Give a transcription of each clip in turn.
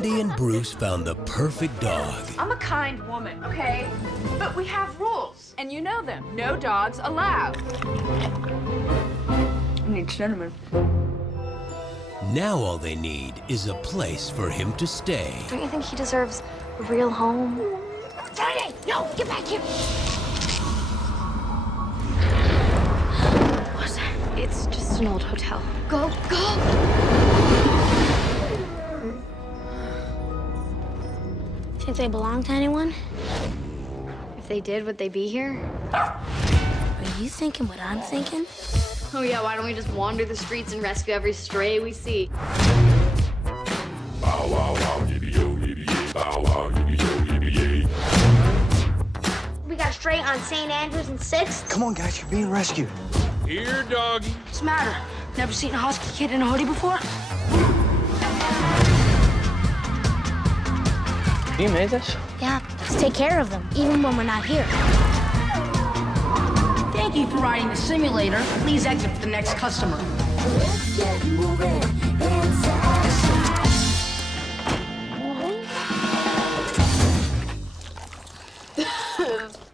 Candy and Bruce found the perfect dog. I'm a kind woman, okay? But we have rules, and you know them. No dogs allowed. I need cinnamon. Now all they need is a place for him to stay. Don't you think he deserves a real home? Friday! No! Get back here! What's that? It's just an old hotel. Go! Go! Think they belong to anyone? If they did, would they be here? Are you thinking what I'm thinking? Oh yeah, why don't we just wander the streets and rescue every stray we see? Bow wow wow, yippee yo, yippee yay. Bow wow, yippee yo, yippee yay. We got straight on St. Andrews and 6th. Come on, guys, you're being rescued. Here, doggy. What's the matter? Never seen a husky kid in a hoodie before? You made this? Yeah, let's take care of them, even when we're not here. Thank you for riding the simulator. Please exit for the next customer.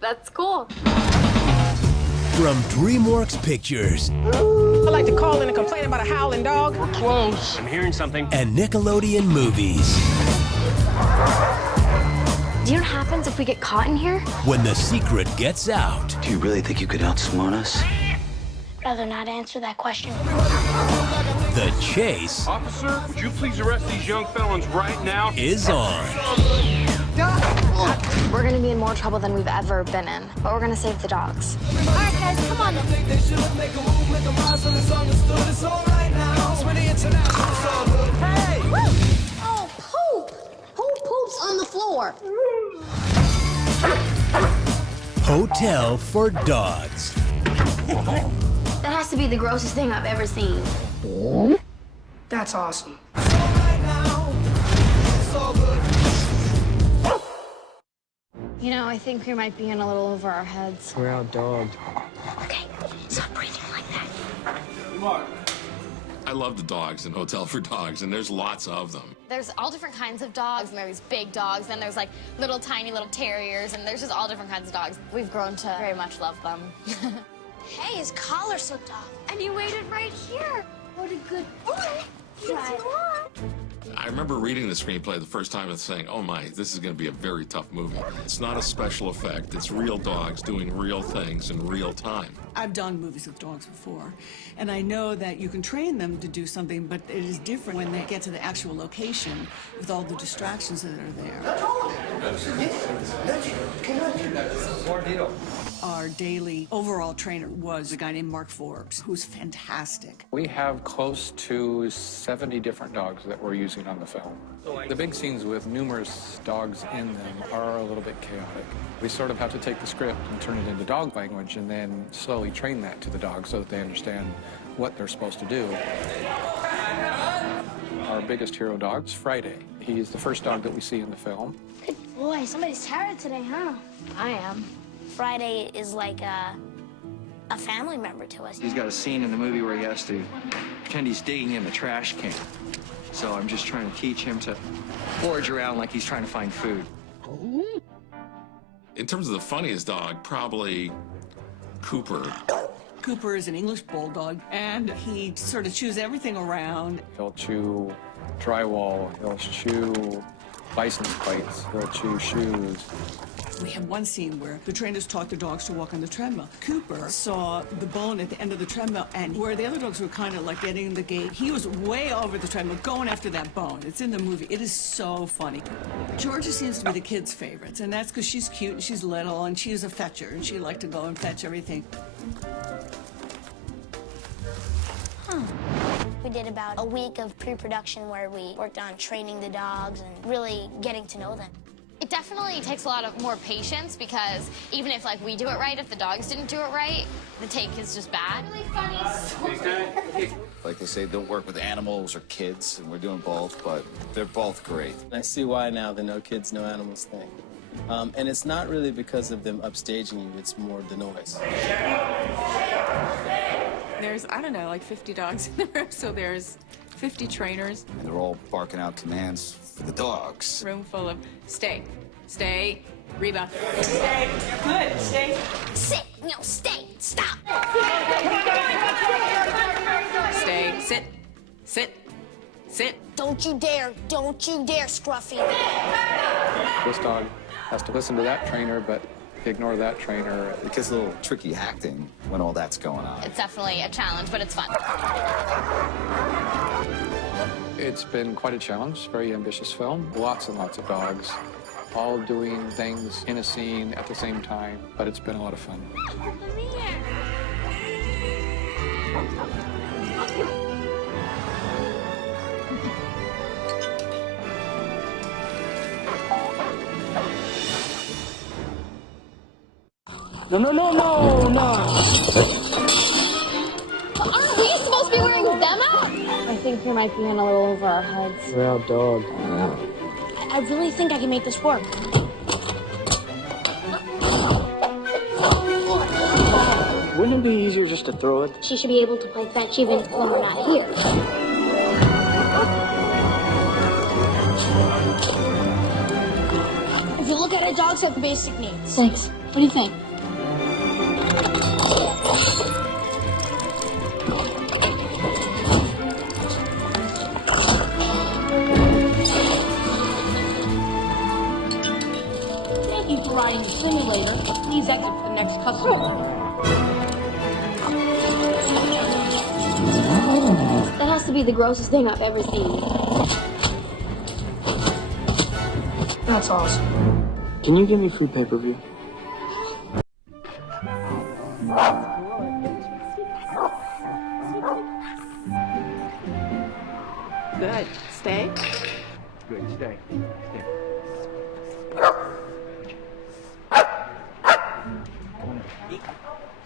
That's cool. From DreamWorks Pictures I'd like to call in and complain about a howling dog. Close. I'm hearing something. and Nickelodeon Movies. Do you know what happens if we get caught in here? When the secret gets out, Do you really think you could outsmart us? Rather not answer that question. the chase Officer, would you please arrest these young felons right now? is on. We're gonna be in more trouble than we've ever been in, but we're gonna save the dogs. All right, guys, come on. Hey! Oh, poop! Who poops on the floor? Hotel for Dogs. That has to be the grossest thing I've ever seen. That's awesome. You know, I think we might be in a little over our heads. We're outdogged. Okay, stop breathing like that. I love the dogs in Hotel for Dogs, and there's lots of them. There's all different kinds of dogs, and there's big dogs, and there's like little tiny little terriers, and there's just all different kinds of dogs. We've grown to very much love them. Hey, his collar slipped off. And you waited right here. What a good boy. Yes, you are. I remember reading the screenplay the first time and saying, oh my, this is going to be a very tough movie. It's not a special effect. It's real dogs doing real things in real time. I've done movies with dogs before, and I know that you can train them to do something, but it is different when they get to the actual location with all the distractions that are there. Our daily overall trainer was a guy named Mark Forbes, who's fantastic. We have close to 70 different dogs that we're using on the film. The big scenes with numerous dogs in them are a little bit chaotic. We sort of have to take the script and turn it into dog language and then slowly train that to the dogs so that they understand what they're supposed to do. Our biggest hero dog is Friday. He's the first dog that we see in the film. Good boy, somebody's tired today, huh? I am. Friday is like a family member to us. He's got a scene in the movie where he has to pretend he's digging in the trash can. So I'm just trying to teach him to forage around like he's trying to find food. In terms of the funniest dog, probably Cooper. Cooper is an English bulldog, and he sort of chews everything around. He'll chew drywall, he'll chew license plates, he'll chew shoes. We have one scene where the trainers taught the dogs to walk on the treadmill. Cooper saw the bone at the end of the treadmill, and where the other dogs were kind of like getting in the gate, he was way over the treadmill going after that bone. It's in the movie. It is so funny. Georgia seems to be the kids' favorites, and that's because she's cute and she's little and she's a fetcher, and she liked to go and fetch everything. We did about a week of pre-production where we worked on training the dogs and really getting to know them. It definitely takes a lot of more patience because even if like we do it right, if the dogs didn't do it right, the take is just bad. Really funny. Like they say, don't work with animals or kids, and we're doing both, but they're both great. I see why now the no kids, no animals thing. And it's not really because of them upstaging you, it's more the noise. There's, I don't know, like 50 dogs in the room, so there's 50 trainers. And they're all barking out commands for the dogs. Room full of stay, stay, Reba. Stay, good, stay. Sit, no, stay, stop. Stay, sit, sit, sit. Don't you dare, Scruffy. This dog has to listen to that trainer, but ignore that trainer. It gets a little tricky acting when all that's going on. It's definitely a challenge, but it's fun. It's been quite a challenge, very ambitious film. Lots and lots of dogs, all doing things in a scene at the same time, but it's been a lot of fun. Aren't we supposed to be wearing them out? I think we might be in a little over our heads. Well, dog. I really think I can make this work. Wouldn't it be easier just to throw it? She should be able to play fetch even when we're not here. If you look at it, dogs have basic needs. Thanks. What do you think? Thank you for riding the simulator. Please exit for the next customer. That has to be the grossest thing I've ever seen. That's awesome. Can you give me free pay-per-view? Good, stay. Good, stay. Stay.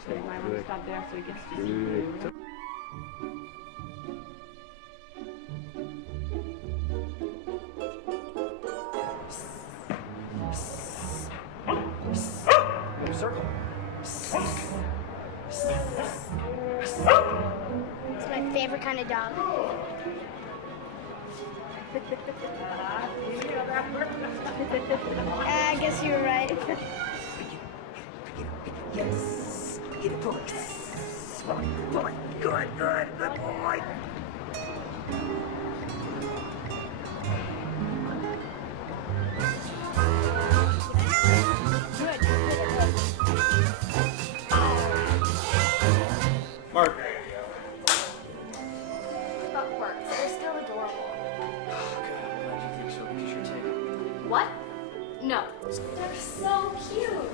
So you might want to stop there so he gets to see Good. It's my favorite kind of dog. I guess you were right. Yes. Get it, boy. Boy. Good, good, good boy. Mark. But works. They're still adorable. Oh, God, I'm glad you think so, because you're taking. What? No. They're so cute.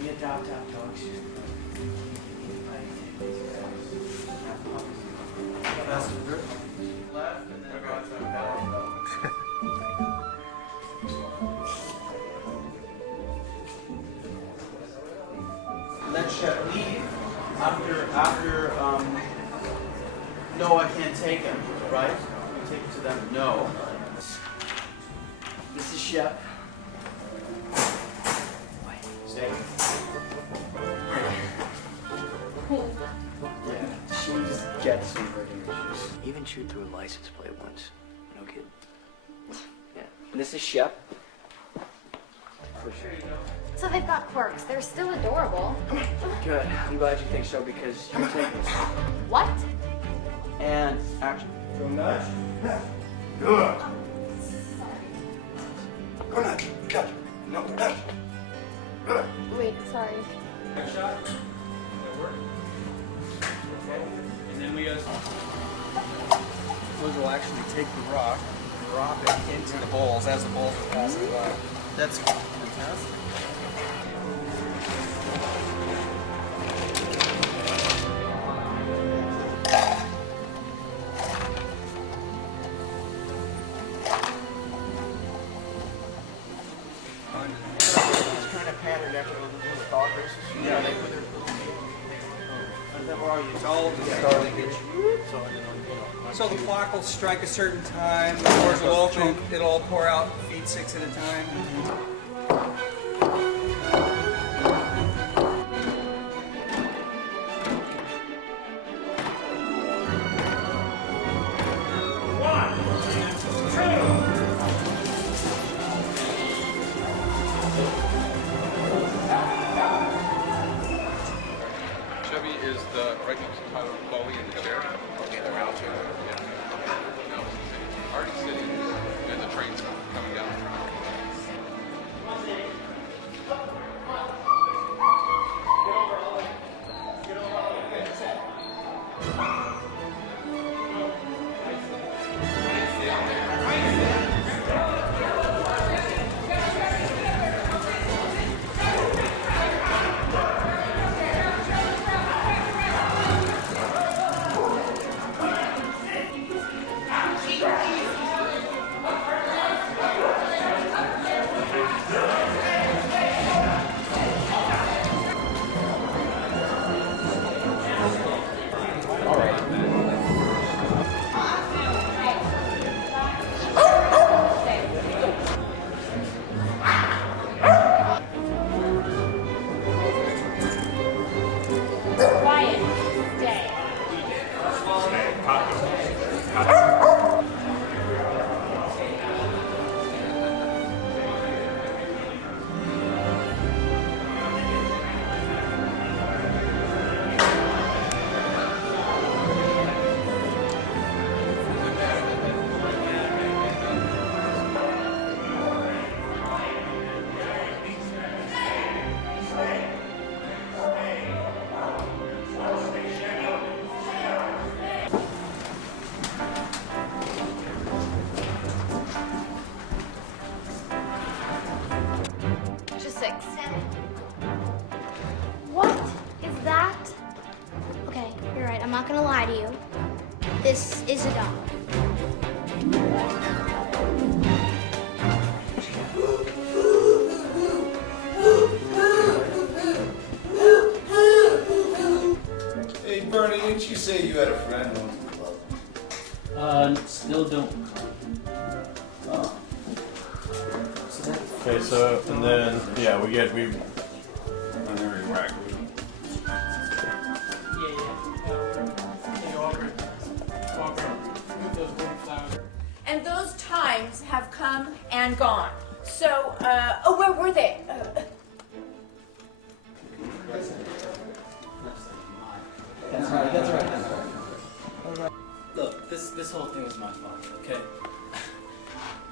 We adopt out dogs. Left and then Let Shep leave after no, I can't take him, right? You take it to them, no. This is Shep. Stay. Yeah, she would just get some regular issues. Even chewed through a license plate once. No kidding. Yeah. And this is Shep. So they've got quirks. They're still adorable. Good. I'm glad you think so because you take this. What? And action. Go nuts. Good. Go nuts. Gotcha. No, nuts. Good. Wait, sorry. Next shot. Does that work? Okay. And then we just. Those will actually take the rock, drop it into the bowls as the bowls are passing by. That's fantastic. It's kind of patterned after the dog races. Yeah, they put their where are you? It's all so the clock will strike a certain time, the doors will open, it'll all pour out, feed 6 at a time. lie to you. This is a dog. Hey, Bernie, didn't you say you had a friend who wants to love? Still don't. Oh. Okay, so, and then, yeah, we On every rack. And those times have come and gone. So, oh, where were they? That's right. That's right. Look, this whole thing was my fault. Okay.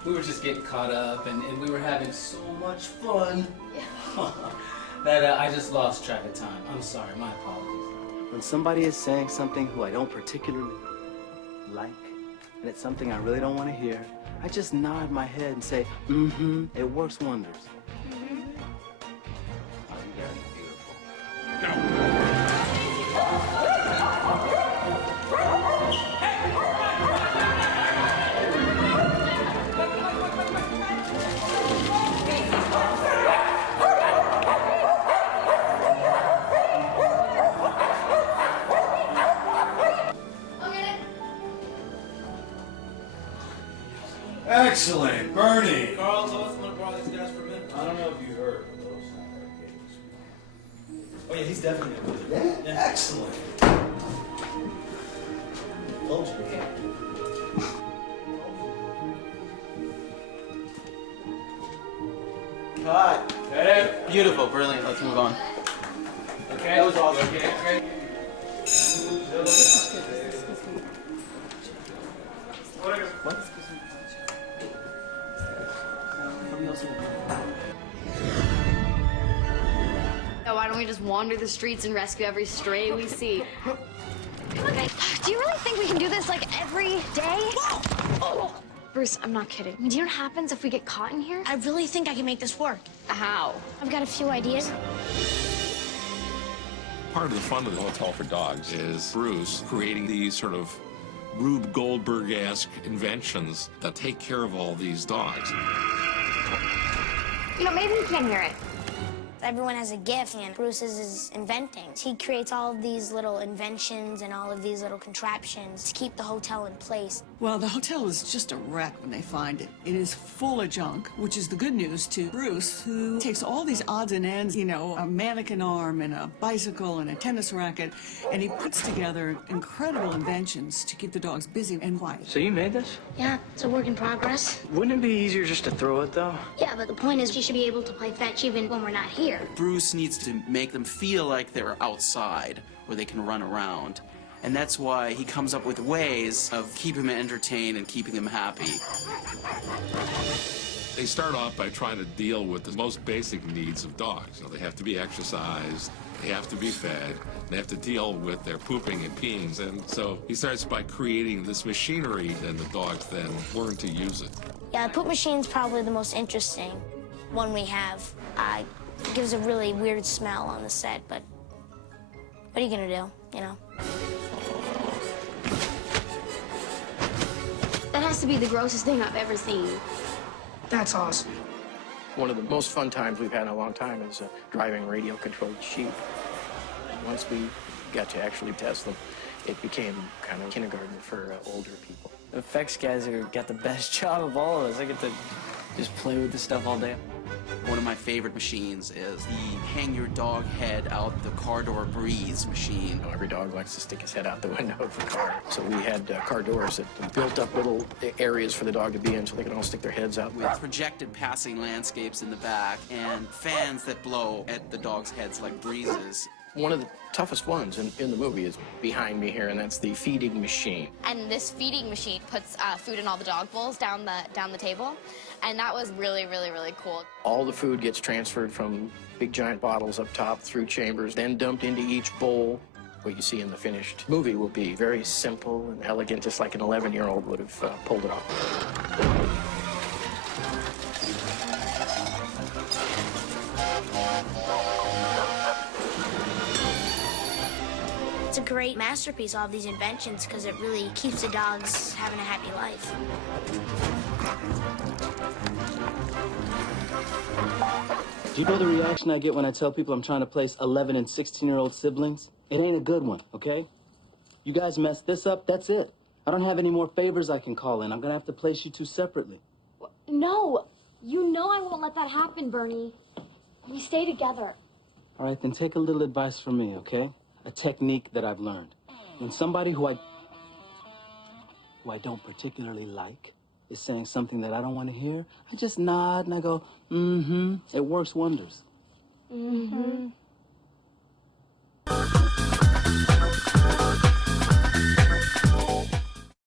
We were just getting caught up, and we were having so much fun that I just lost track of time. I'm sorry. My apologies. When somebody is saying something who I don't particularly like, and it's something I really don't want to hear, I just nod my head and say, mm-hmm. It works wonders. Oh, you guys are beautiful. Go. Excellent, Bernie. Carl, tell us to borrow these guys for a minute. I don't know if you heard. Oh yeah, he's definitely a good. Yeah, excellent. Told you. Cut. Hey. Beautiful, brilliant. Let's move on. Okay. That was awesome. Okay, great. What? Oh, why don't we just wander the streets and rescue every stray we see? Okay. Do you really think we can do this like every day? Oh. Bruce, I'm not kidding. I mean, do you know what happens if we get caught in here? I really think I can make this work. How? I've got a few ideas. Part of the fun of the Hotel for Dogs is Bruce creating these sort of Rube Goldberg-esque inventions that take care of all these dogs. You know, maybe we can hear it. Everyone has a gift, and Bruce is inventing. He creates all of these little inventions and all of these little contraptions to keep the hotel in place. Well, the hotel is just a wreck when they find it. It is full of junk, which is the good news to Bruce, who takes all these odds and ends, you know, a mannequin arm and a bicycle and a tennis racket, and he puts together incredible inventions to keep the dogs busy and quiet. So you made this? Yeah, it's a work in progress. Wouldn't it be easier just to throw it, though? Yeah, but the point is she should be able to play fetch even when we're not here. Bruce needs to make them feel like they're outside, where they can run around. And that's why he comes up with ways of keeping them entertained and keeping them happy. They start off by trying to deal with the most basic needs of dogs. You know, they have to be exercised, they have to be fed, they have to deal with their pooping and peeing. And so he starts by creating this machinery, and the dogs then learn to use it. Yeah, the poop machine's probably the most interesting one we have. It gives a really weird smell on the set, but what are you gonna do, you know? That has to be the grossest thing I've ever seen. That's awesome. One of the most fun times we've had in a long time is driving radio-controlled sheep. Once we got to actually test them, it became kind of kindergarten for older people. The effects guys have got the best job of all of us. I get to just play with this stuff all day. One of my favorite machines is the hang your dog head out the car door breeze machine. You know, every dog likes to stick his head out the window of the car. So we had car doors that built up little areas for the dog to be in so they could all stick their heads out. With projected passing landscapes in the back and fans that blow at the dog's heads like breezes. One of the toughest ones in the movie is behind me here, and that's the feeding machine. And this feeding machine puts food in all the dog bowls down the table, and that was really, really, really cool. All the food gets transferred from big giant bottles up top through chambers, then dumped into each bowl. What you see in the finished movie will be very simple and elegant, just like an 11-year-old would have pulled it off. It's a great masterpiece, all of these inventions, because it really keeps the dogs having a happy life. Do you know the reaction I get when I tell people I'm trying to place 11 and 16-year-old siblings? It ain't a good one, okay? You guys mess this up, that's it. I don't have any more favors I can call in. I'm gonna have to place you two separately. No, you know I won't let that happen, Bernie. We stay together. All right, then take a little advice from me, okay? A technique that I've learned. When somebody who I don't particularly like is saying something that I don't want to hear, I just nod and I go, mm-hmm. It works wonders. Mm-hmm.